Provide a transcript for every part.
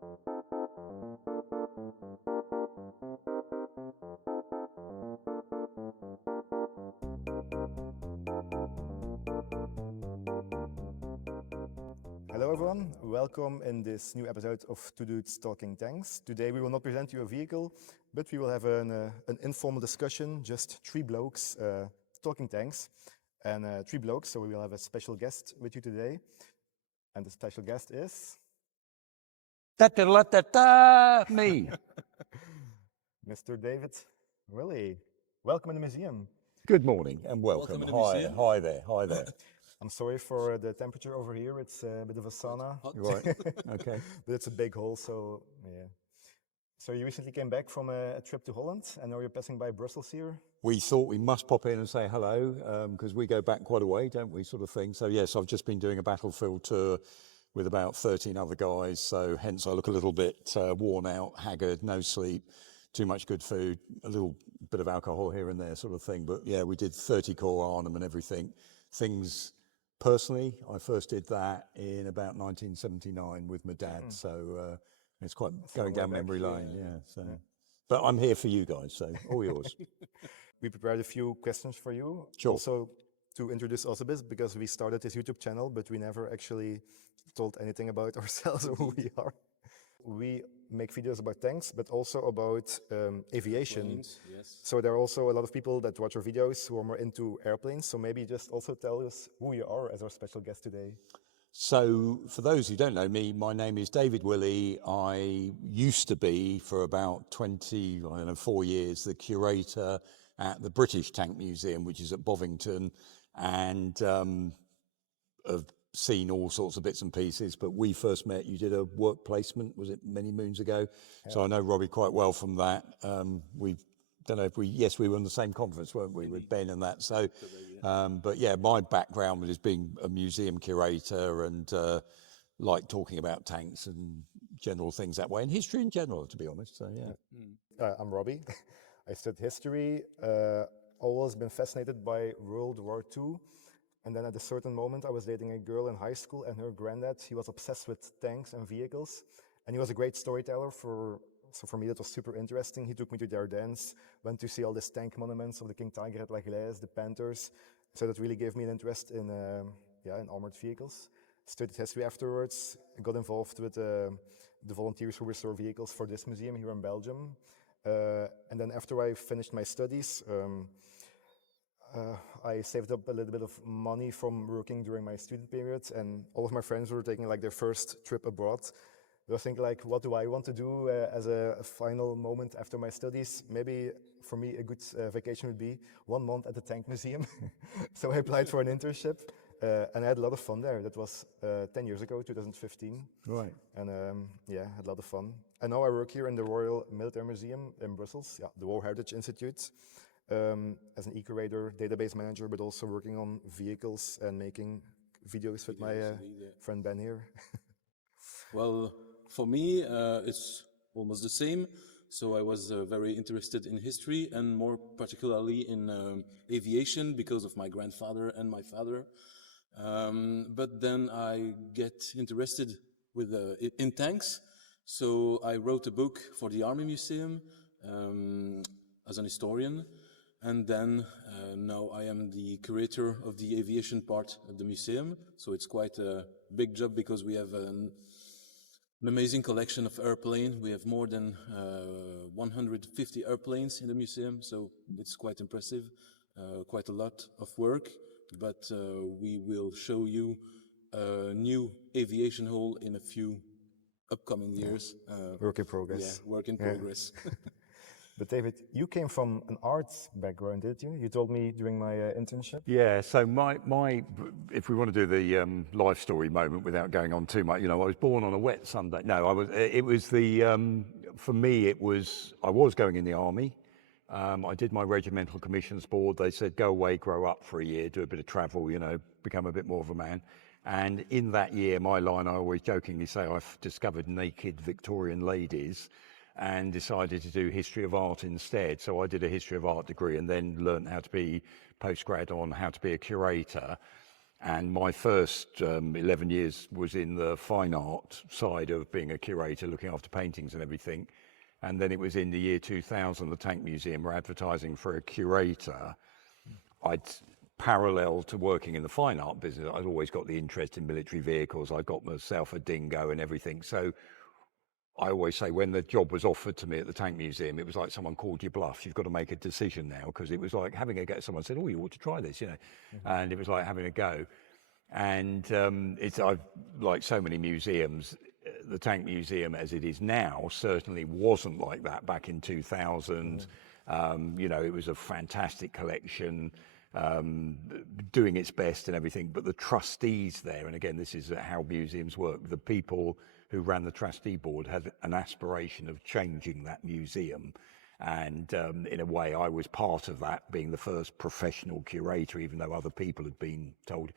Hello everyone, welcome in this new episode of Two Dudes Talking Tanks. Today we will not present you a vehicle, but we will have an informal discussion, just three blokes talking tanks, and three blokes, so we will have a special guest with you today. And the special guest is... Me. Mr. David Willey. Welcome in the museum. Good morning and welcome. Hi there. I'm sorry for the temperature over here. It's a bit of a sauna. Right. Okay. But it's a big hole, so yeah. So you recently came back from a trip to Holland, and now you're passing by Brussels here. We thought we must pop in and say hello because we go back quite a way, don't we, sort of thing. So yes, I've just been doing a battlefield tour with about 13 other guys. So hence I look a little bit worn out, haggard, no sleep, too much good food, a little bit of alcohol here and there sort of thing. But yeah, we did 30 core Arnhem and everything. Things personally, I first did that in about 1979 with my dad. So it's quite going down memory lane. Yeah. So, but I'm here for you guys. So all yours. We prepared a few questions for you. Sure. Also to introduce us a bit, because we started this YouTube channel, but we never actually told anything about ourselves or who we are. We make videos about tanks, but also about aviation. Planes, yes. So there are also a lot of people that watch our videos who are more into airplanes. So maybe just also tell us who you are as our special guest today. So for those who don't know me, my name is David Willey. I used to be for about 4 years, the curator at the British Tank Museum, which is at Bovington, and have seen all sorts of bits and pieces. But we first met, you did a work placement, was it many moons ago? Yeah. So I know Robby quite well from that. We were in the same conference, weren't we, with Ben and that. So, but yeah, my background was being a museum curator and like talking about tanks and general things that way, and history in general, to be honest. So yeah. I'm Robby. I studied history, always been fascinated by World War II. And then at a certain moment, I was dating a girl in high school, and her granddad, he was obsessed with tanks and vehicles. And he was a great storyteller, so for me that was super interesting. He took me to the Ardennes, went to see all these tank monuments of the King Tiger at La Glaise, the Panthers. So that really gave me an interest in armored vehicles. Studied history afterwards, got involved with the volunteers who restore vehicles for this museum here in Belgium. And then after I finished my studies, I saved up a little bit of money from working during my student period, and all of my friends were taking like their first trip abroad. I was thinking, like, what do I want to do as a final moment after my studies? Maybe for me a good vacation would be 1 month at the Tank Museum. So I applied for an internship, and I had a lot of fun there. That was 10 years ago, 2015. Right. And had a lot of fun. And now I work here in the Royal Military Museum in Brussels, the War Heritage Institute. As an e-curator, database manager, but also working on vehicles and making videos with my friend Ben here. Well, for me, it's almost the same. So I was very interested in history and more particularly in aviation because of my grandfather and my father. But then I get interested in tanks. So I wrote a book for the Army Museum as an historian. And then now I am the curator of the aviation part of the museum. So it's quite a big job because we have an amazing collection of airplanes. We have more than 150 airplanes in the museum. So it's quite impressive, quite a lot of work. But we will show you a new aviation hall in a few upcoming years. Work in progress. Yeah, work in progress. But David, you came from an arts background, didn't you? You told me during my internship. Yeah, so my if we want to do the life story moment without going on too much, I was born on a wet Sunday. No, for me, I was going in the army. I did my regimental commissions board. They said, go away, grow up for a year, do a bit of travel, become a bit more of a man. And in that year, my line, I always jokingly say, I've discovered naked Victorian ladies and decided to do history of art instead. So I did a history of art degree and then learned how to be postgrad on how to be a curator. And my first 11 years was in the fine art side of being a curator, looking after paintings and everything. And then it was in the year 2000, the Tank Museum were advertising for a curator. I'd parallel to working in the fine art business, I'd always got the interest in military vehicles. I got myself a dingo and everything. So I always say when the job was offered to me at the Tank Museum, it was like someone called you bluff. You've got to make a decision now, because it was like having a go. Someone said, "Oh, you ought to try this," you know, and it was like having a go. And I've like so many museums, the Tank Museum as it is now certainly wasn't like that back in 2000. You know, it was a fantastic collection, doing its best and everything. But the trustees there, and again, this is how museums work, the people who ran the trustee board had an aspiration of changing that museum. And in a way, I was part of that, being the first professional curator, even though other people had been told.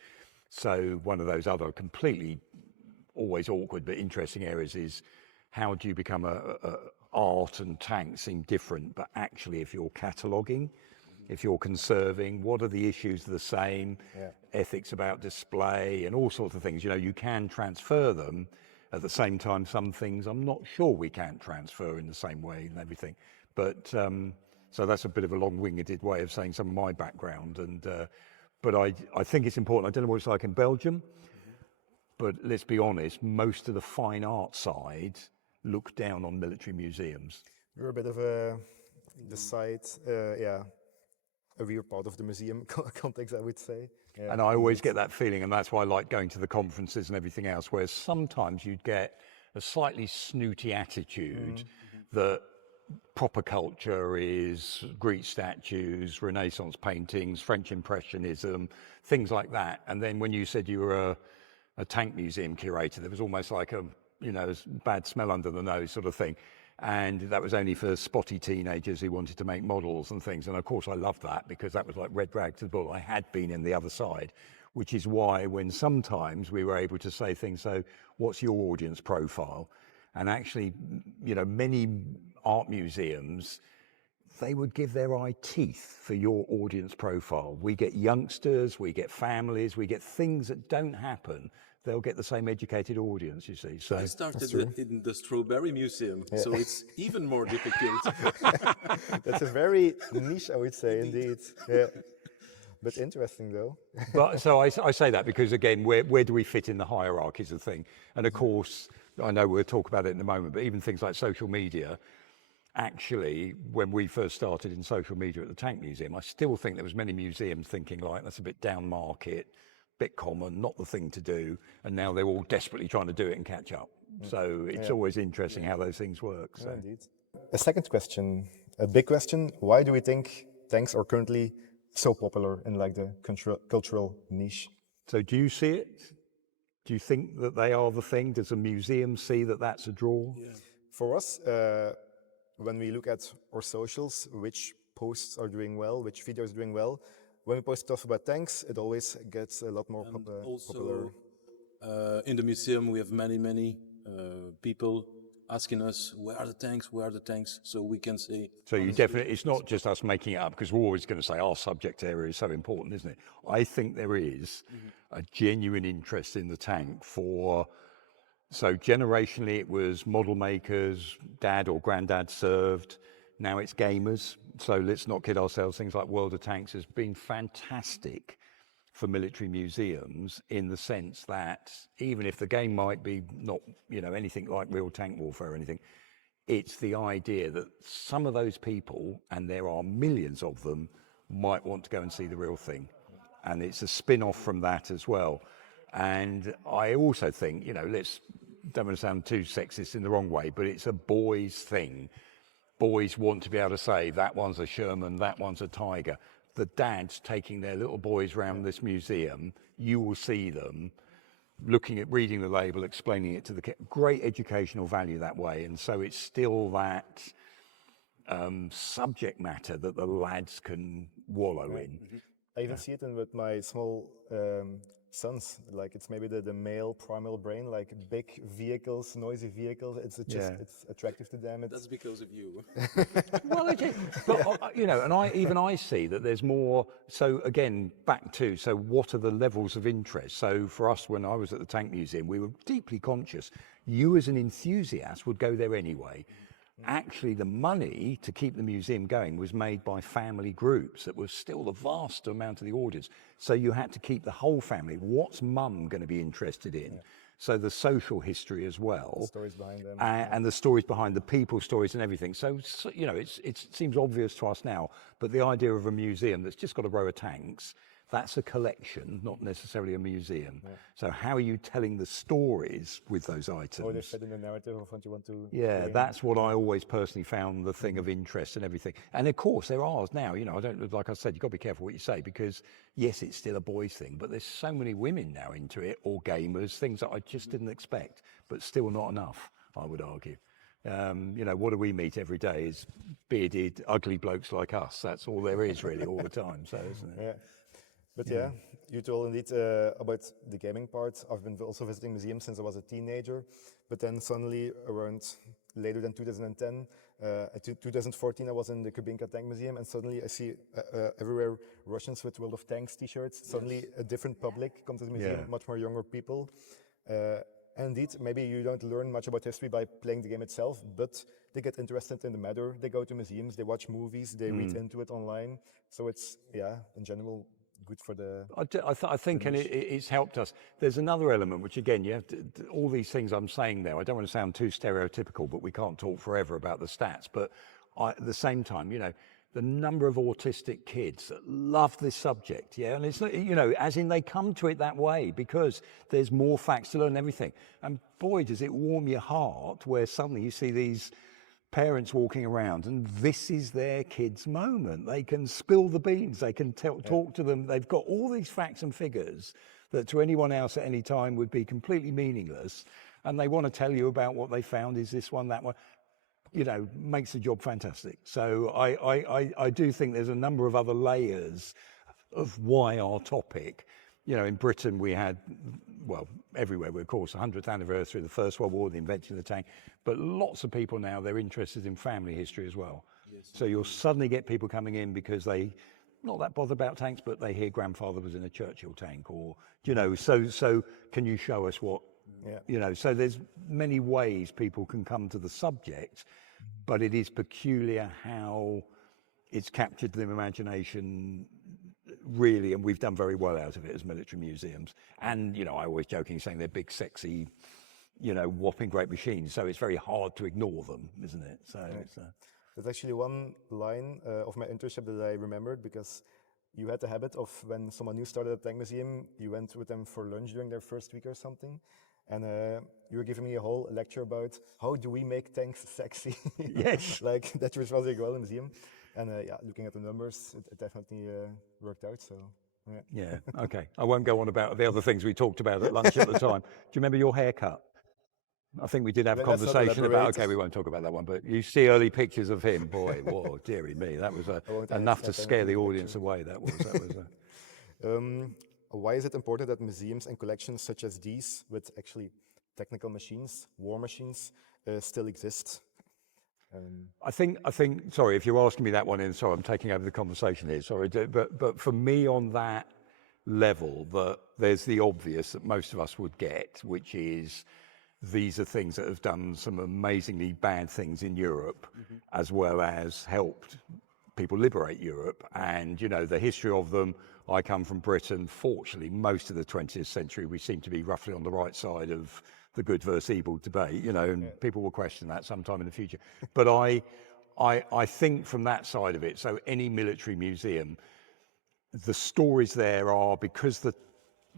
So one of those other completely always awkward but interesting areas is how do you become art and tank seem different, but actually if you're cataloguing, if you're conserving, what are the issues the same, ethics about display and all sorts of things. You know, you can transfer them. At the same time, some things I'm not sure we can transfer in the same way and everything. But so that's a bit of a long-winded way of saying some of my background. And but I think it's important. I don't know what it's like in Belgium, but let's be honest, most of the fine art side look down on military museums. We're a bit of the side, a weird part of the museum context, I would say. Yeah, and I always get that feeling, and that's why I like going to the conferences and everything else, where sometimes you'd get a slightly snooty attitude that proper culture is Greek statues, Renaissance paintings, French Impressionism, things like that. And then when you said you were a tank museum curator, there was almost like a, you know, bad smell under the nose sort of thing. And that was only for spotty teenagers who wanted to make models and things. And of course I loved that, because that was like red rag to the bull. I had been in the other side, which is why when sometimes we were able to say things, so what's your audience profile? And actually, you know, many art museums, they would give their eye teeth for your audience profile. We get youngsters, we get families, we get things that don't happen. They'll get the same educated audience, you see. So I started in the Strawberry Museum, so it's even more difficult. That's a very niche, I would say, indeed. Yeah. But interesting, though. But so I say that because, again, where do we fit in the hierarchy is the thing. And of course, I know we'll talk about it in a moment, but even things like social media, actually, when we first started in social media at the Tank Museum, I still think there was many museums thinking like, that's a bit down market, bit common, not the thing to do. And now they're all desperately trying to do it and catch up. So it's always interesting how those things work. So. Yeah, indeed. A second question, a big question. Why do we think tanks are currently so popular in like the cultural niche? So do you see it? Do you think that they are the thing? Does a museum see that that's a draw? Yeah. For us, when we look at our socials, which posts are doing well, which videos are doing well, when we post stuff about tanks, it always gets a lot more popular. In the museum, we have many people asking us, where are the tanks, so we can say. So you definitely, it's not just us making it up, because we're always going to say our subject area is so important, isn't it? I think there is a genuine interest in the tank for, so generationally it was model makers, dad or granddad served, now it's gamers. So let's not kid ourselves, things like World of Tanks has been fantastic for military museums, in the sense that even if the game might be not, you know, anything like real tank warfare or anything, it's the idea that some of those people, and there are millions of them, might want to go and see the real thing. And it's a spin-off from that as well. And I also think, you know, don't want to sound too sexist in the wrong way, but it's a boys thing. Boys want to be able to say, that one's a Sherman, that one's a Tiger. The dads taking their little boys around this museum, you will see them looking at, reading the label, explaining it to the kids. Great educational value that way. And so it's still that subject matter that the lads can wallow in. I even see it in with my small sons. Like it's maybe the male primal brain, like big vehicles, noisy vehicles. It's just it's attractive to them. That's because of you. Well, it is. But you know, and I see that there's more. So again, back to what are the levels of interest? So for us, when I was at the Tank Museum, we were deeply conscious. You as an enthusiast would go there anyway. Actually, the money to keep the museum going was made by family groups that was still the vast amount of the audience. So you had to keep the whole family. What's mum going to be interested in? So the social history as well. The stories behind them. And the stories behind the people stories and everything. So you know, it seems obvious to us now, but the idea of a museum that's just got a row of tanks, that's a collection, not necessarily a museum. So how are you telling the stories with those items? Or they fit in the narrative of what you want to Yeah, that's what I always personally found the thing of interest and everything. And of course there are now, you know, I don't, like I said, you've got to be careful what you say, because yes, it's still a boys thing, but there's so many women now into it, or gamers, things that I just didn't expect, but still not enough, I would argue. You know, what do we meet every day is bearded, ugly blokes like us. That's all there is really all the time, so isn't it? Yeah. But yeah, you told indeed about the gaming part. I've been also visiting museums since I was a teenager, but then suddenly around later than 2010, 2014 I was in the Kubinka Tank Museum, and suddenly I see everywhere Russians with World of Tanks t-shirts. Suddenly a different public comes to the museum, much more younger people. And indeed, maybe you don't learn much about history by playing the game itself, but they get interested in the matter. They go to museums, they watch movies, they read into it online. So it's, yeah, in general, good for the... I think, and it's helped us. There's another element, which again, you have to, all these things I'm saying there, I don't want to sound too stereotypical, but we can't talk forever about the stats. But at the same time, you know, the number of autistic kids that love this subject, and it's not, you know, as in they come to it that way because there's more facts to learn and everything. And boy, does it warm your heart where suddenly you see these parents walking around and this is their kid's moment. They can spill the beans, they can talk to them. They've got all these facts and figures that to anyone else at any time would be completely meaningless. And they want to tell you about what they found, is this one, that one. You know, makes the job fantastic. So I do think there's a number of other layers of why our topic, you know, in Britain we had, well, everywhere, of course, 100th anniversary of the First World War, the invention of the tank, but lots of people now, they're interested in family history as well. Yes. So you'll suddenly get people coming in because they, not that bothered about tanks, but they hear grandfather was in a Churchill tank, or, you know, so can you show us what, you know, so there's many ways people can come to the subject, but it is peculiar how it's captured the imagination really, and we've done very well out of it as military museums. And, you know, I always joking saying they're big, sexy, you know, whopping great machines, so it's very hard to ignore them, isn't it? So it's There's actually one line of my internship that I remembered, because you had the habit of, when someone new started at the Tank Museum, you went with them for lunch during their first week or something, and you were giving me a whole lecture about how do we make tanks sexy. Yes. Like that was really well in the museum. And yeah, looking at the numbers, it definitely worked out. So yeah, okay. I won't go on about the other things we talked about at lunch at the time. Do you remember your haircut? I think we did have a conversation about, okay, we won't talk about that one, but you see early pictures of him, boy, whoa, dearie me, that was enough to scare the audience away, that was. Why is it important that museums and collections such as these, with actually technical machines, war machines, still exist? I think. Sorry, if you're asking me that one, in sorry, I'm taking over the conversation here. Sorry, but for me on that level, there's the obvious that most of us would get, which is these are things that have done some amazingly bad things in Europe, as well as helped people liberate Europe. And you know the history of them. I come from Britain. Fortunately, most of the 20th century, we seem to be roughly on the right side of the good versus evil debate, you know, and people will question that sometime in the future. But I think from that side of it, so any military museum, the stories there are, because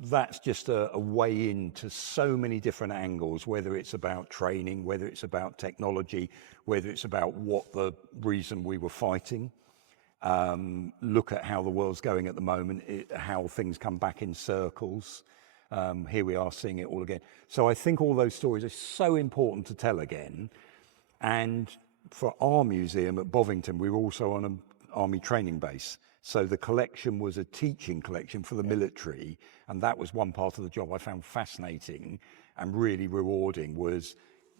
that's just a way into so many different angles, whether it's about training, whether it's about technology, whether it's about what the reason we were fighting. Look at how the world's going at the moment, how things come back in circles. Here we are seeing it all again. So I think all those stories are so important to tell again. And for our museum at Bovington, we were also on an army training base. So the collection was a teaching collection for the military, and that was one part of the job I found fascinating and really rewarding, was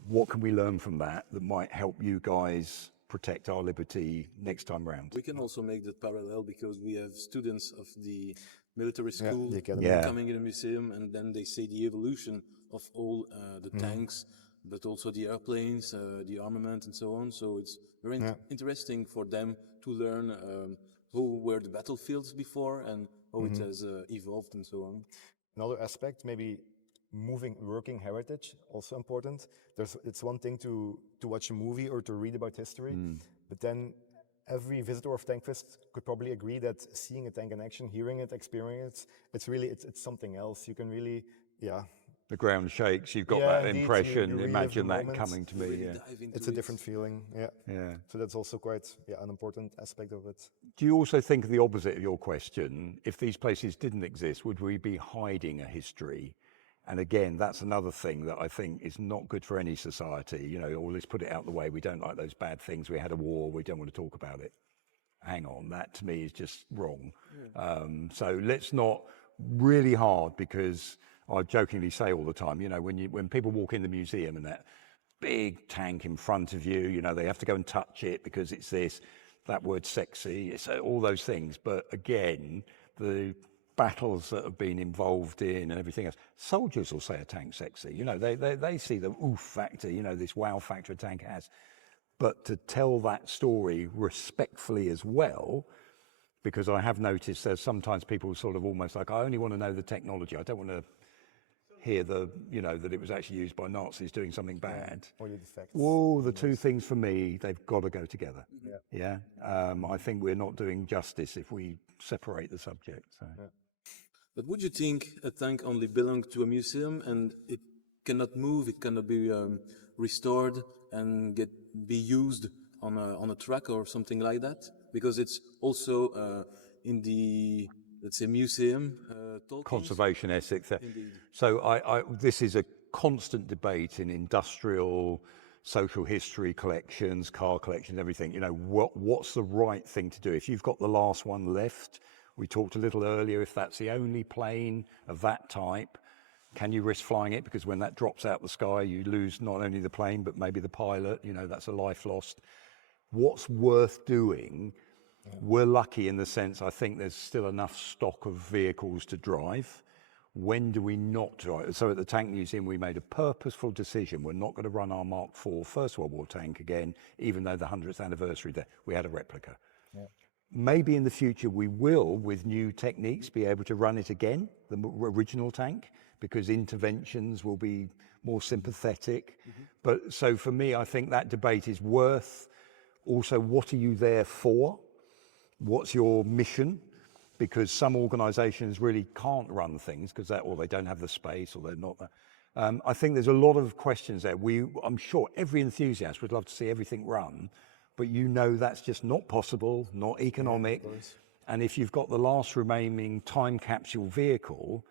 what can we learn from that might help you guys protect our liberty next time round? We can also make that parallel because we have students of the military school the academy. Yeah. coming in a museum, and then they see the evolution of all the tanks, but also the airplanes, the armament, and so on. So it's very interesting for them to learn who were the battlefields before and how it has evolved and so on. Another aspect, maybe working heritage, also important. It's one thing to watch a movie or to read about history, but then every visitor of Tankfest could probably agree that seeing a tank in action, hearing it, experiencing it, it's something else. You can really, The ground shakes, you've got Yeah, that indeed, impression, you relive imagine the that moment. coming to me. Really Yeah. dive into it's a it. different feeling. Yeah. Yeah. So that's also quite an important aspect of it. Do you also think of the opposite of your question? If these places didn't exist, would we be hiding a history? And again, that's another thing that I think is not good for any society. You know, or let's put it out the way. We don't like those bad things. We had a war. We don't want to talk about it. Hang on, that to me is just wrong. So let's not really hard, because I jokingly say all the time, you know, when people walk in the museum and that big tank in front of you, you know, they have to go and touch it because it's that word sexy, it's all those things. But again, the battles that have been involved in and everything else, soldiers will say a tank's sexy. You know, they see the oof factor, you know, this wow factor a tank has. But to tell that story respectfully as well, because I have noticed there's sometimes people sort of almost like, I only want to know the technology. I don't want to hear that it was actually used by Nazis doing something bad. Or the defects. Whoa, the two things for me, they've got to go together. Yeah. I think we're not doing justice if we separate the subject. So. Yeah. But would you think a tank only belonged to a museum and it cannot move, it cannot be restored and be used on a track or something like that? Because it's also in the, let's say, museum talking. Conservation ethics. Indeed. So this is a constant debate in industrial, social history collections, car collections, everything. You know, what's the right thing to do? If you've got the last one left, we talked a little earlier, if that's the only plane of that type, can you risk flying it? Because when that drops out the sky, you lose not only the plane, but maybe the pilot, you know, that's a life lost. What's worth doing? We're lucky in the sense, I think there's still enough stock of vehicles to drive. When do we not drive? So at the Tank Museum, we made a purposeful decision. We're not going to run our Mark IV First World War tank again, even though the 100th anniversary there, we had a replica. Yeah. Maybe in the future we will, with new techniques, be able to run it again, the original tank, because interventions will be more sympathetic. But so for me, I think that debate is worth. Also, what are you there for? What's your mission? Because some organisations really can't run things because they don't have the space, or they're not. I think there's a lot of questions there. I'm sure every enthusiast would love to see everything run, but you know that's just not possible, not economic. And if you've got the last remaining time capsule vehicle,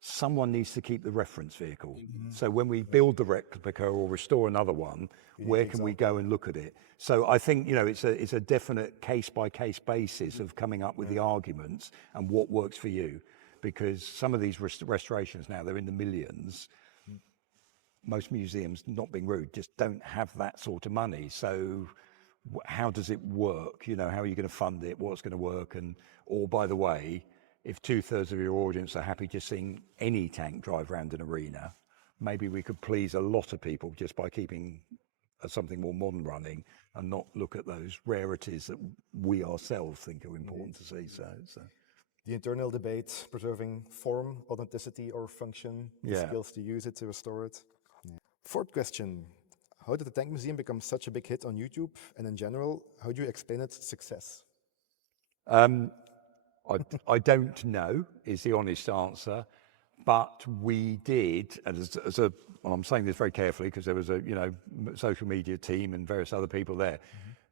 someone needs to keep the reference vehicle. So when we build the replica or restore another one, where can we go and look at it? So I think, you know, it's a definite case-by-case basis of coming up with the arguments and what works for you. Because some of these restorations now, they're in the millions. Most museums, not being rude, just don't have that sort of money. So how does it work? You know, how are you going to fund it? What's going to work? Or by the way, if 2/3 of your audience are happy just seeing any tank drive around an arena, maybe we could please a lot of people just by keeping something more modern running and not look at those rarities that we ourselves think are important to see. So. The internal debate, preserving form, authenticity, or function, the skills to use it, to restore it. Fourth question. How did the Tank Museum become such a big hit on YouTube? And in general, how do you explain its success? I don't know is the honest answer, but we did, and I'm saying this very carefully because there was a social media team and various other people there.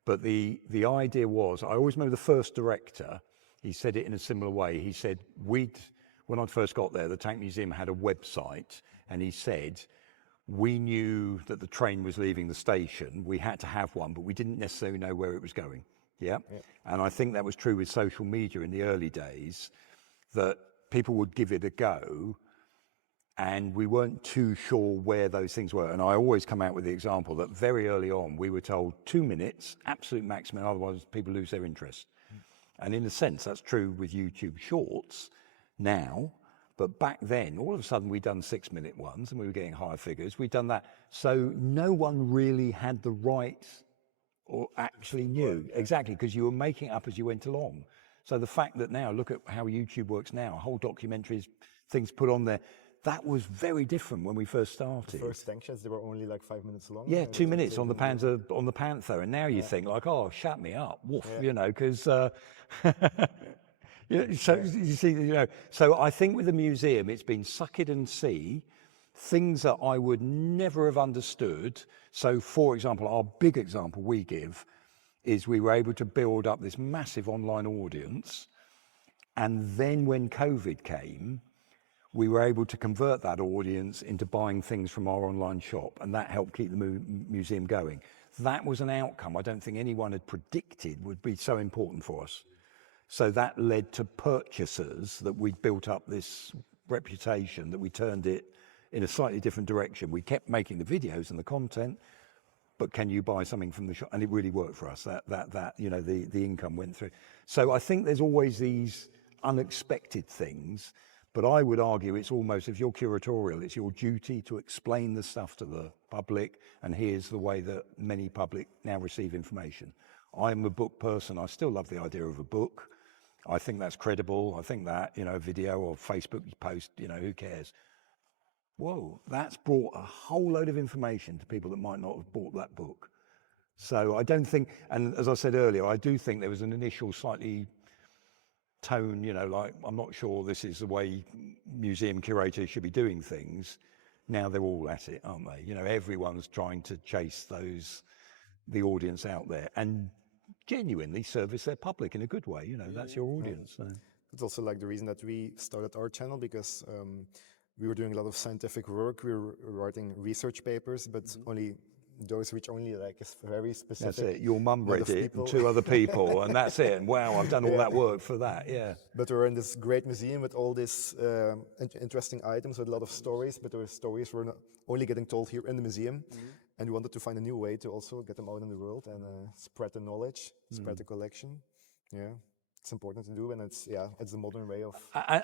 But the idea was, I always remember the first director, he said it in a similar way. He said, when I first got there, the Tank Museum had a website, and he said, we knew that the train was leaving the station. We had to have one, but we didn't necessarily know where it was going. Yeah. And I think that was true with social media in the early days, that people would give it a go and we weren't too sure where those things were. And I always come out with the example that very early on we were told 2 minutes, absolute maximum, otherwise people lose their interest. And in a sense, that's true with YouTube Shorts now. But back then, all of a sudden, we'd done 6-minute ones and we were getting higher figures. We'd done that. So no one really had the right or actually knew. Exactly, because you were making it up as you went along. So the fact that now, look at how YouTube works now, whole documentaries, things put on there, that was very different when we first started. The first tank shots, they were only like 5 minutes long. Yeah, 2 minutes on the Panther, and now you think like, oh, shut me up, woof, you know, because so you see, you know. So I think with the museum, it's been suck it and see things that I would never have understood. So, for example, our big example we give is we were able to build up this massive online audience, and then when COVID came, we were able to convert that audience into buying things from our online shop, and that helped keep the museum going. That was an outcome I don't think anyone had predicted would be so important for us. So that led to purchasers, that we built up this reputation, that we turned it in a slightly different direction. We kept making the videos and the content, but can you buy something from the shop? And it really worked for us. That you know, the income went through. So I think there's always these unexpected things. But I would argue it's almost, if you're curatorial, it's your duty to explain the stuff to the public, and here's the way that many public now receive information. I'm a book person. I still love the idea of a book. I think that's credible. I think that, you know, video or Facebook post, you know, who cares? Whoa, that's brought a whole load of information to people that might not have bought that book. So I don't think, and as I said earlier, I do think there was an initial slightly tone, you know, like, I'm not sure this is the way museum curators should be doing things. Now they're all at it, aren't they? You know, everyone's trying to chase the audience out there and genuinely service their public in a good way. You know, that's your audience. So. It's also like the reason that we started our channel, because we were doing a lot of scientific work. We were writing research papers, but only those which only like is very specific. That's it. Your mum read it and 2 other people, and that's it. And wow, I've done all that work for that. Yeah. But we're in this great museum with all these interesting items with a lot of stories. But those stories were not only getting told here in the museum, and we wanted to find a new way to also get them out in the world and spread the knowledge, spread the collection. Yeah. It's important to do, and it's the modern way of.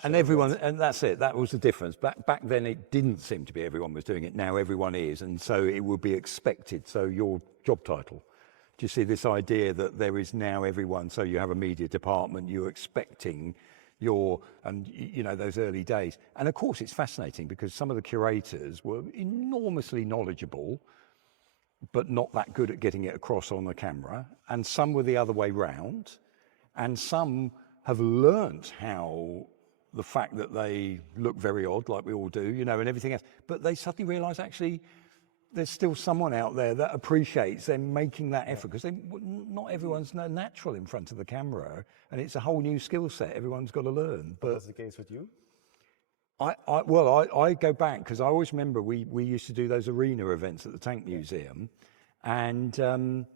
And everyone, and that's it. That was the difference. Back then, it didn't seem to be everyone was doing it. Now everyone is, and so it would be expected. So your job title, do you see this idea that there is now everyone? So you have a media department. You're expecting and you know, those early days. And of course, it's fascinating because some of the curators were enormously knowledgeable, but not that good at getting it across on the camera, and some were the other way round. And some have learnt how the fact that they look very odd, like we all do, you know, and everything else. But they suddenly realise actually there's still someone out there that appreciates them making that effort, because not everyone's natural in front of the camera, and it's a whole new skill set everyone's got to learn. But that's the case with you? I go back because I always remember we used to do those arena events at the Tank Museum, and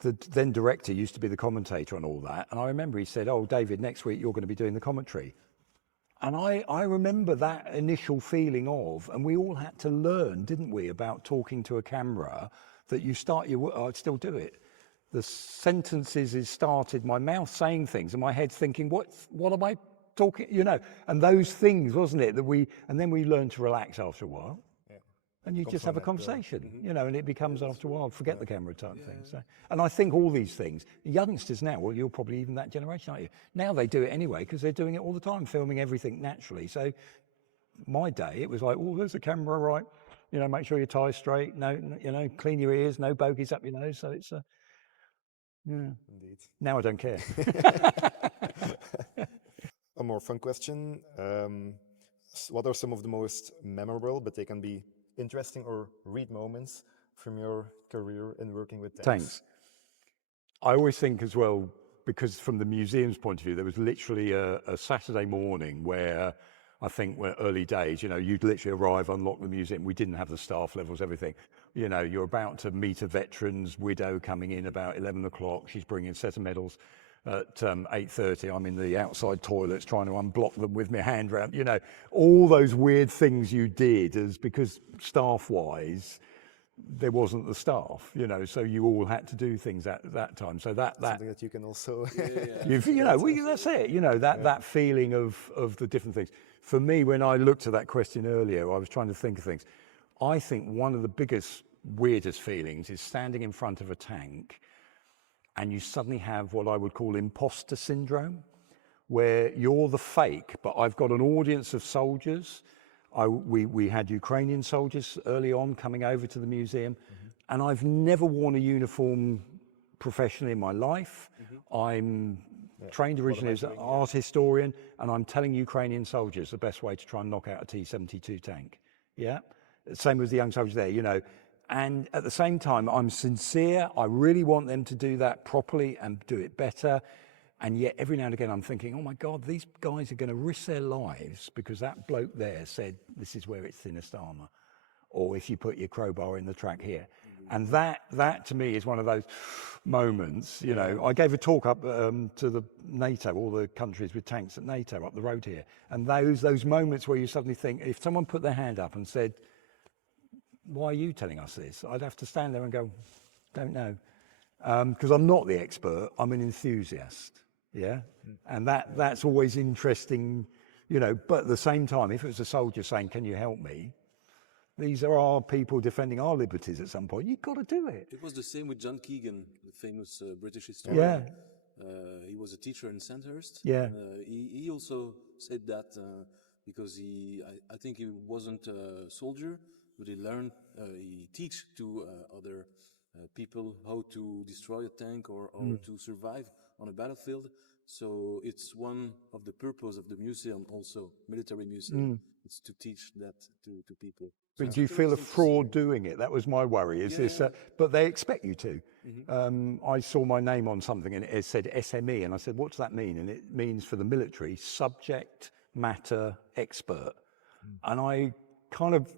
the then director used to be the commentator on all that. And I remember he said, "Oh, David, next week you're going to be doing the commentary." And I remember that initial feeling of, and we all had to learn, didn't we, about talking to a camera, that you start I'd still do it. The sentences is started, my mouth saying things and my head thinking, what am I talking, you know, and those things, wasn't it, and then we learned to relax after a while. And you just have a conversation, you know, and it becomes after a while, forget the camera type thing. So, and I think all these things, youngsters now, well, you're probably even that generation, aren't you? Now they do it anyway because they're doing it all the time, filming everything naturally. So my day, it was like, oh, there's a camera, right? You know, make sure your tie's straight, no, you know, clean your ears, no bogies up your nose. So it's Indeed. Now I don't care. A more fun question. What are some of the most memorable, but they can be interesting or read moments from your career in working with tanks? Tanks. I always think as well, because from the museum's point of view, there was literally a Saturday morning where I think early days, you know, you'd literally arrive, unlock the museum. We didn't have the staff levels, everything. You know, you're about to meet a veteran's widow coming in about 11 o'clock. She's bringing a set of medals. At 8:30, I'm in the outside toilets trying to unblock them with my hand round. You know, all those weird things you did is because staff-wise, there wasn't the staff, you know, so you all had to do things at that time. So that Something that you can also. you know, that's it. You know, that feeling of the different things. For me, when I looked at that question earlier, I was trying to think of things. I think one of the biggest, weirdest feelings is standing in front of a tank and you suddenly have what I would call imposter syndrome, where you're the fake, but I've got an audience of soldiers. We had Ukrainian soldiers early on coming over to the museum, and I've never worn a uniform professionally in my life. I'm trained originally as an art historian, and I'm telling Ukrainian soldiers the best way to try and knock out a T-72 tank. Yeah, same with the young soldiers there, you know. And at the same time, I'm sincere. I really want them to do that properly and do it better. And yet every now and again, I'm thinking, oh my God, these guys are going to risk their lives because that bloke there said, this is where it's thinnest armor. Or if you put your crowbar in the track here. And that to me is one of those moments, you know. I gave a talk up to the NATO, all the countries with tanks at NATO up the road here. And those moments where you suddenly think, if someone put their hand up and said, why are you telling us this? I'd have to stand there and go, don't know. Because I'm not the expert, I'm an enthusiast, yeah? And that's always interesting, you know, but at the same time, if it was a soldier saying, can you help me? These are our people defending our liberties at some point. You've got to do it. It was the same with John Keegan, the famous British historian. He was a teacher in Sandhurst. Yeah. And, he also said that because I think he wasn't a soldier, but he learned, he teach to other people how to destroy a tank or to survive on a battlefield. So it's one of the purpose of the museum also, military museum. It's to teach that to people. But do you feel a fraud doing it? That was my worry. Is this? But they expect you to. I saw my name on something and it said SME, and I said, "What does that mean?" And it means for the military, subject matter expert. And I kind of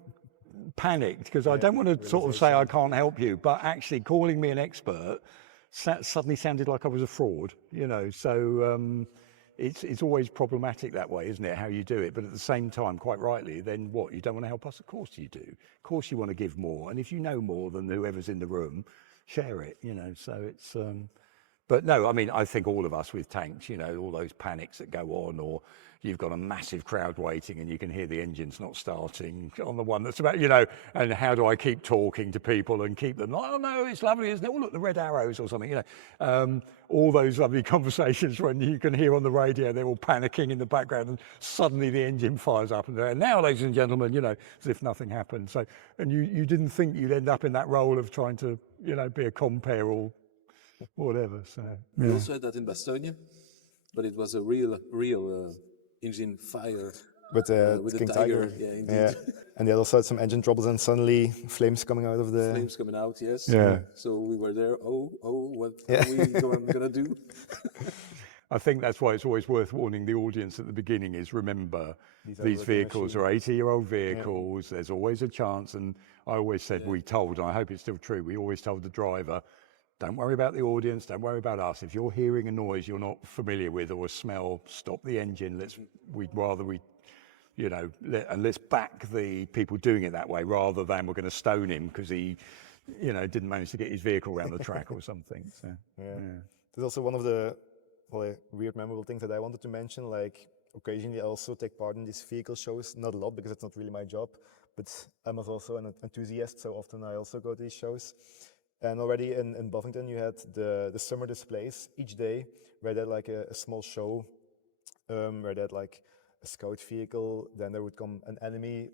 panicked because I don't want to sort of say I can't help you, but actually calling me an expert suddenly sounded like I was a fraud. You know, so. It's always problematic that way, isn't it, how you do it? But at the same time, quite rightly, then what? You don't want to help us? Of course you do. Of course you want to give more. And if you know more than whoever's in the room, share it, you know. So it's... But no, I mean, I think all of us with tanks, you know, all those panics that go on, or you've got a massive crowd waiting and you can hear the engines not starting on the one that's about, you know, and how do I keep talking to people and keep them like, oh no, it's lovely, isn't it? Oh, look, the red arrows or something, you know. All those lovely conversations when you can hear on the radio, they're all panicking in the background and suddenly the engine fires up and now, ladies and gentlemen, you know, as if nothing happened. So, and you didn't think you'd end up in that role of trying to, you know, be a compere or whatever. So we also had that in Bastogne, but it was a real engine fire with the King Tiger. Yeah, indeed. Yeah. And they also had some engine troubles and suddenly flames coming out of the... Flames coming out, yes. Yeah. So we were there, what are we gonna do? I think that's why it's always worth warning the audience at the beginning is remember, these vehicles are 80-year-old vehicles, there's always a chance, and I always said, we told, and I hope it's still true, we always told the driver, don't worry about the audience, don't worry about us. If you're hearing a noise you're not familiar with or a smell, stop the engine. You know, let's back the people doing it that way rather than we're going to stone him because he, you know, didn't manage to get his vehicle around the track or something. So, There's also one of the weird, memorable things that I wanted to mention. Like, occasionally I also take part in these vehicle shows. Not a lot because it's not really my job, but I'm also an enthusiast, so often I also go to these shows. And already in Buffington, you had the summer displays each day where they had like a small show where they had like a scout vehicle, then there would come an enemy,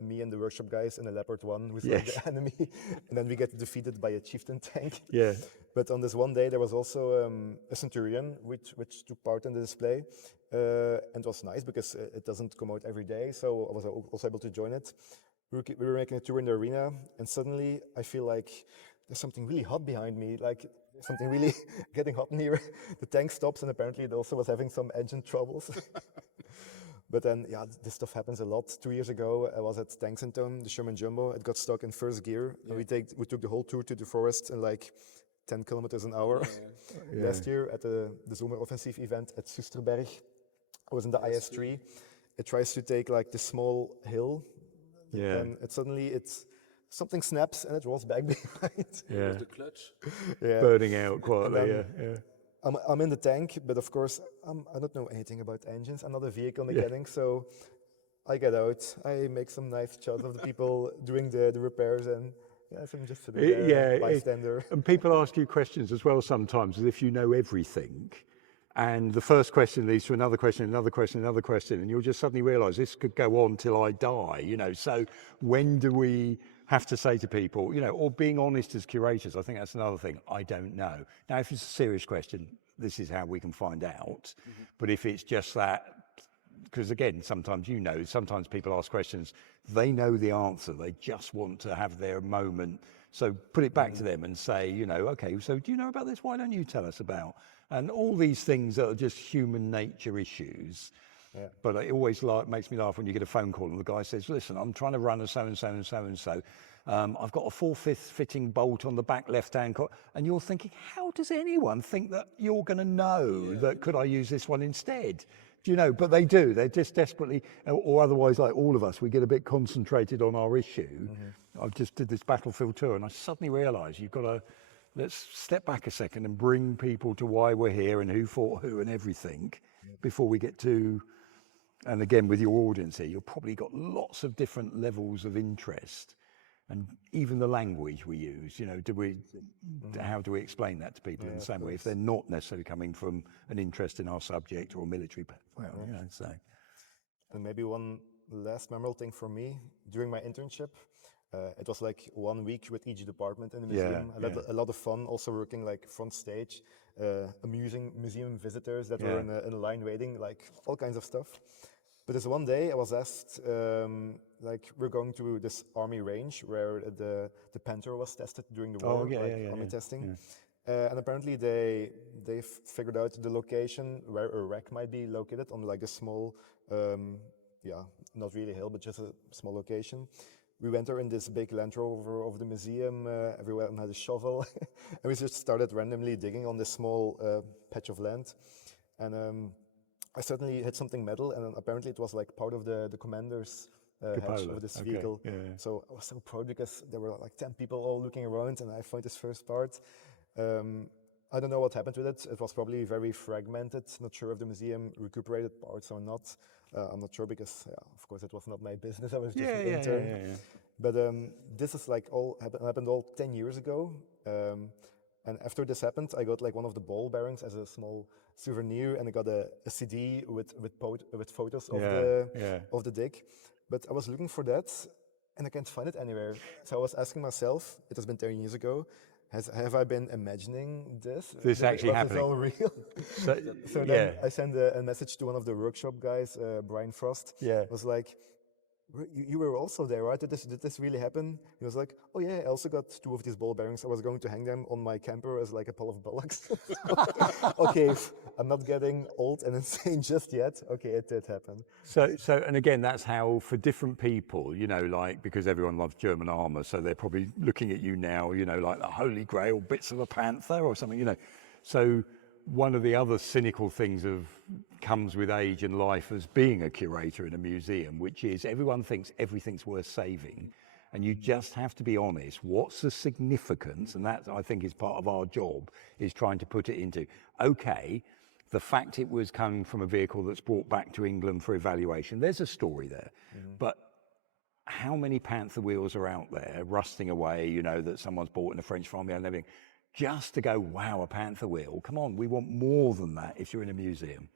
me and the workshop guys in a Leopard 1 who's like the enemy, and then we get defeated by a chieftain tank. Yeah. But on this one day there was also a centurion which took part in the display, and it was nice because it doesn't come out every day, so I was also able to join it. We were making a tour in the arena, and suddenly I feel like there's something really hot behind me, like something really getting hot near. The tank stops, and apparently it also was having some engine troubles. But then, yeah, this stuff happens a lot. 2 years ago, I was at Tanksentone, the Sherman Jumbo. It got stuck in first gear, and we took the whole tour to the forest in like 10 kilometers an hour. Last year at the Zomeroffensief event at Soesterberg, I was in the IS3. It tries to take like the small hill, and something snaps and it rolls back behind. The clutch. Burning out quietly. I'm in the tank, but of course I don't know anything about engines. I'm not a vehicle mechanic, so I get out. I make some nice shots of the people doing the repairs, and so I'm just sitting there, bystander. And people ask you questions as well sometimes, as if you know everything. And the first question leads to another question, another question, another question, and you'll just suddenly realise this could go on till I die, you know. So when do we have to say to people, you know, or being honest as curators? I think that's another thing. I don't know. Now, if it's a serious question, this is how we can find out. But if it's just that, because again, sometimes sometimes people ask questions, they know the answer, they just want to have their moment. So put it back to them and say, you know, okay, so do you know about this? Why don't you tell us about? And all these things that are just human nature issues. But it always makes me laugh when you get a phone call and the guy says, listen, I'm trying to run a so-and-so and so-and-so. I've got a 4/5 fitting bolt on the back left-hand and you're thinking, how does anyone think that you're going to know that could I use this one instead? Do you know? But they do. They're just desperately, or otherwise, like all of us, we get a bit concentrated on our issue. I just did this battlefield tour and I suddenly realised you've got to, let's step back a second and bring people to why we're here and who fought who and everything before we get to, and again, with your audience here, you've probably got lots of different levels of interest. And even the language we use, you know, how do we explain that to people in the same way if they're not necessarily coming from an interest in our subject or military background, you know, so. And maybe one last memorable thing for me, during my internship, it was like 1 week with each department in the museum. I had a lot of fun also working like front stage, amusing museum visitors that were in a line waiting, like all kinds of stuff. But this one day I was asked, like we're going to this army range where the Panther was tested during the war, army testing. And apparently they figured out the location where a wreck might be located on like a small, not really a hill, but just a small location. We went there in this big Land Rover of the museum, everyone had a shovel, and we just started randomly digging on this small patch of land. And I suddenly hit something metal, and apparently it was like part of the commander's hatch of this vehicle. So I was so proud because there were like 10 people all looking around, and I found this first part. I don't know what happened with it. It was probably very fragmented. Not sure if the museum recuperated parts or not. I'm not sure because, of course, it was not my business. I was just an intern. But this is like happened all 10 years ago. And after this happened, I got like one of the ball bearings as a small souvenir, and I got a CD with photos of the dig. But I was looking for that, and I can't find it anywhere. So I was asking myself, it has been 10 years ago, have I been imagining this? This actually happening? Is all real? So then I sent a message to one of the workshop guys, Brian Frost. It was like, you were also there, right? Did this really happen? He was like, oh yeah, I also got 2 of these ball bearings. I was going to hang them on my camper as like a pile of bullocks. Okay, I'm not getting old and insane just yet. Okay, it did happen. So, and again, that's how for different people, you know, like, because everyone loves German armour, so they're probably looking at you now, you know, like the Holy Grail, bits of a panther or something, you know. So one of the other cynical things comes with age and life as being a curator in a museum, which is everyone thinks everything's worth saving, and you just have to be honest. What's the significance? And that, I think, is part of our job, is trying to put it into, okay, the fact it was coming from a vehicle that's brought back to England for evaluation, there's a story there. But how many Panther wheels are out there rusting away, you know, that someone's bought in a French farmyard and everything, just to go, wow, a Panther wheel. Come on, we want more than that if you're in a museum,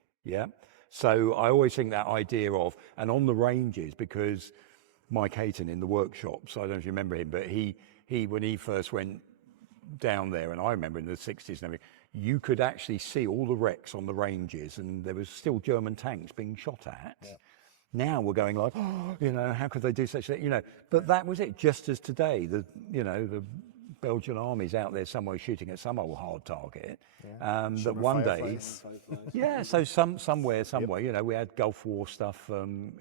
So I always think that idea of, and on the ranges, because Mike Hayton in the workshops, I don't know if you remember him, but he when he first went down there, and I remember in the 60s and everything, you could actually see all the wrecks on the ranges, and there was still German tanks being shot at. Now we're going like, oh, you know, how could they do such a thing, you know? But that was it, just as today, the Belgian army's out there somewhere shooting at some old hard target. That Sugar one fireflies. day, yeah, so somewhere, you know, we had Gulf War stuff,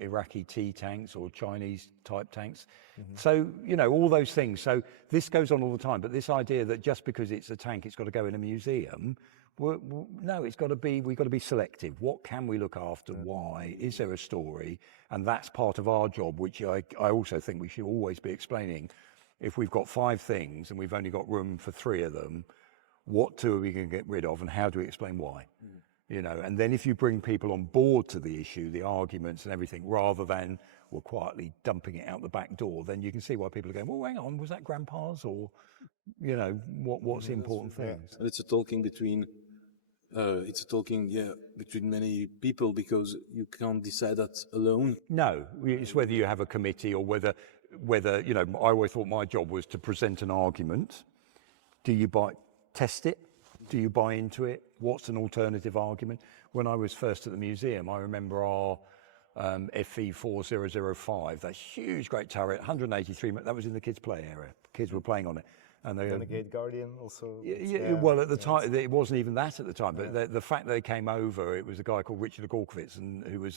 Iraqi T tanks or Chinese type tanks. So, you know, all those things. So this goes on all the time, but this idea that just because it's a tank, it's got to go in a museum. No, we've got to be selective. What can we look after? Why? Is there a story? And that's part of our job, which I also think we should always be explaining. If we've got 5 things and we've only got room for 3 of them, what 2 are we going to get rid of and how do we explain why? You know, and then if you bring people on board to the issue, the arguments and everything, rather than quietly dumping it out the back door, then you can see why people are going, well, hang on, was that grandpa's? Or, you know, what's the important things? And it's a talking between between many people, because you can't decide that alone. No, it's whether you have a committee or whether, you know, I always thought my job was to present an argument. Do you test it? Do you buy into it? What's an alternative argument? When I was first at the museum, I remember our FE 4005, that huge great turret, 183, that was in the kids' play area. Kids were playing on it. And they Renegade Guardian also. Well, at the time, it wasn't even that at the time, but the fact they came over, it was a guy called Richard Gorkowitz, and who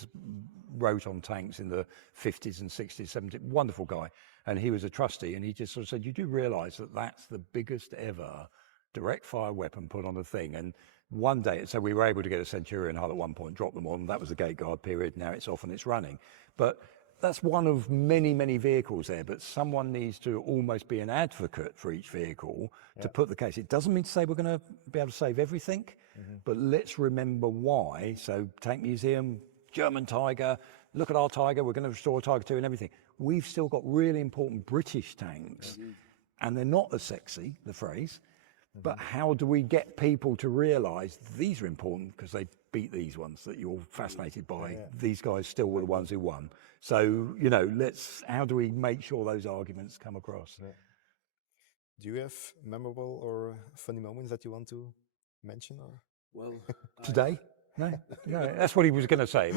wrote on tanks in the 50s and 60s, 70s, wonderful guy. And he was a trustee, and he just sort of said, you do realise that that's the biggest ever direct fire weapon put on a thing. And one day, so we were able to get a Centurion hull at one point, drop them on, that was the gate guard period, now it's off and it's running. But that's one of many, many vehicles there, but someone needs to almost be an advocate for each vehicle to put the case. It doesn't mean to say we're going to be able to save everything, but let's remember why. So Tank Museum, German Tiger, look at our Tiger, we're going to restore Tiger 2 and everything. We've still got really important British tanks, and they're not as sexy, the phrase, but how do we get people to realise these are important because they beat these ones that you're fascinated by? These guys still were the ones who won. So, you know, how do we make sure those arguments come across? Do you have memorable or funny moments that you want to mention? Or? Well, Today? No, that's what he was going to say.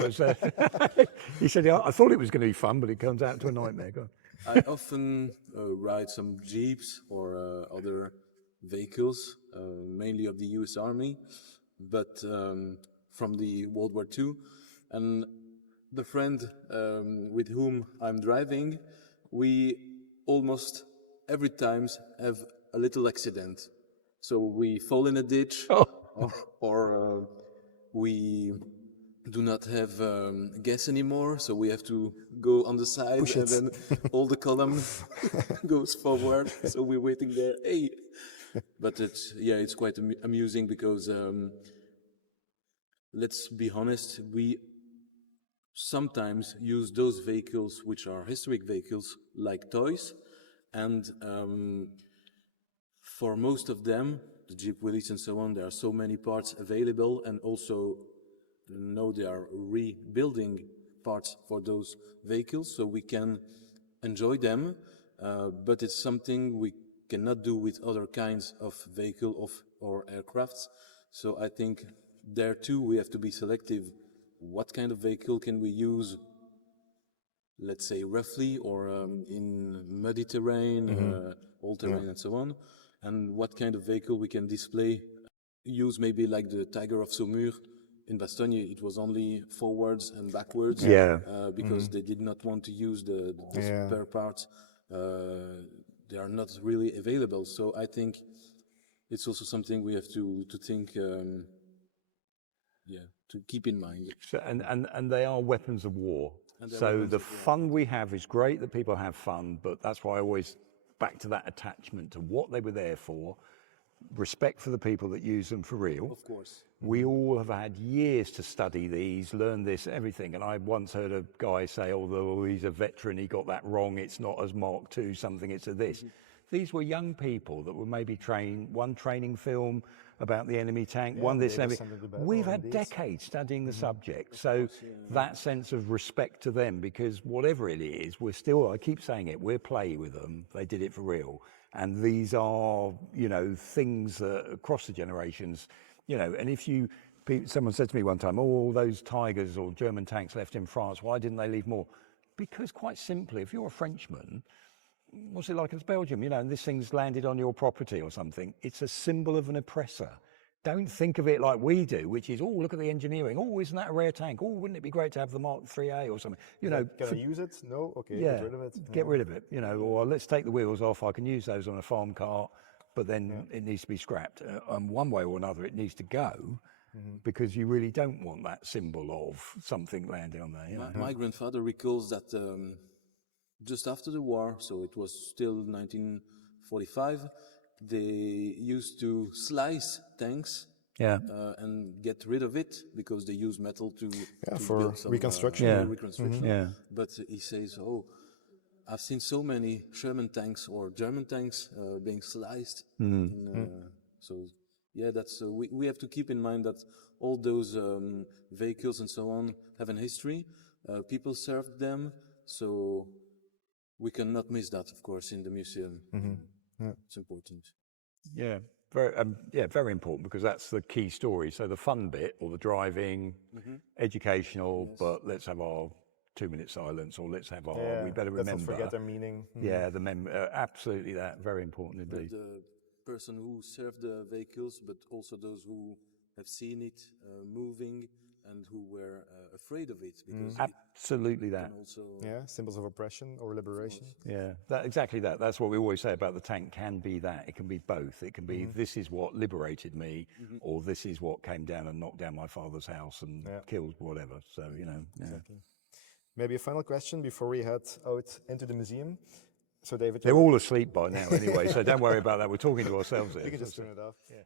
He said, I thought it was going to be fun, but it comes out to a nightmare. Go on. I often ride some jeeps or other vehicles, mainly of the US Army, but from the World War II. And the friend with whom I'm driving, we almost every time have a little accident. So we fall in a ditch, or we do not have gas anymore, so we have to go on the side, and then all the column goes forward. So we're waiting there. Hey, but it's quite amusing because let's be honest, we sometimes use those vehicles, which are historic vehicles, like toys, and for most of them, the Jeep Willys and so on, there are so many parts available, and also they are rebuilding parts for those vehicles, so we can enjoy them, but it's something we cannot do with other kinds of vehicle or aircrafts. So I think there too we have to be selective. What kind of vehicle can we use, let's say roughly, or in muddy terrain, all terrain and so on, and what kind of vehicle we can use maybe like the Tiger of Saumur. In Bastogne, it was only forwards and backwards, because they did not want to use the spare parts. They are not really available. So I think it's also something we have to think, to keep in mind. So, and they are weapons of war. So the fun we have is great that people have fun, but that's why I always back to that attachment to what they were there for, respect for the people that use them for real. Of course. We all have had years to study these, learn this, everything. And I once heard a guy say, although he's a veteran, he got that wrong. It's not as Mark II something, it's a this. These were young people that were maybe trained, one training film about the enemy tank, one this and everything. We've had decades studying the subject. So that sense of respect to them, because whatever it is, we're still, I keep saying it, we're play with them. They did it for real. And these are, you know, things across the generations, you know, and if someone said to me one time, all those Tigers or German tanks left in France, why didn't they leave more? Because quite simply, if you're a Frenchman, what's it like in Belgium? You know, and this thing's landed on your property or something. It's a symbol of an oppressor. Don't think of it like we do, which is, oh, look at the engineering. Oh, isn't that a rare tank? Oh, wouldn't it be great to have the Mark 3A or something? You know, Can I use it? No? Okay, yeah, get rid of it. get rid of it. You know, or let's take the wheels off. I can use those on a farm cart, but then it needs to be scrapped. One way or another, it needs to go because you really don't want that symbol of something landing on there. You know? My grandfather recalls that just after the war, so it was still 1945, they used to slice tanks Yeah. and get rid of it because they use metal to for build some, reconstruction. reconstruction. Yeah. But he says, "Oh, I've seen so many Sherman tanks or German tanks being sliced." So yeah, that's we have to keep in mind that all those vehicles and so on have an history. People served them, so we cannot miss that, of course, in the museum. It's important. Yeah, very important because that's the key story. So the fun bit or the driving, educational, but let's have our 2-minute silence or let's have our, we better remember. Let's not forget their meaning. Yeah, absolutely that, very important indeed. The person who served the vehicles, but also those who have seen it moving and who were afraid of it. Because absolutely that. Also symbols of oppression or liberation. Yeah, exactly that. That's what we always say about the tank can be that. It can be both. It can be this is what liberated me or this is what came down and knocked down my father's house and killed whatever. So, you know. Yeah. Exactly. Maybe a final question before we head out into the museum. So David, they're all asleep by now anyway, so don't worry about that. We're talking to ourselves here. You can just turn it off. Yeah.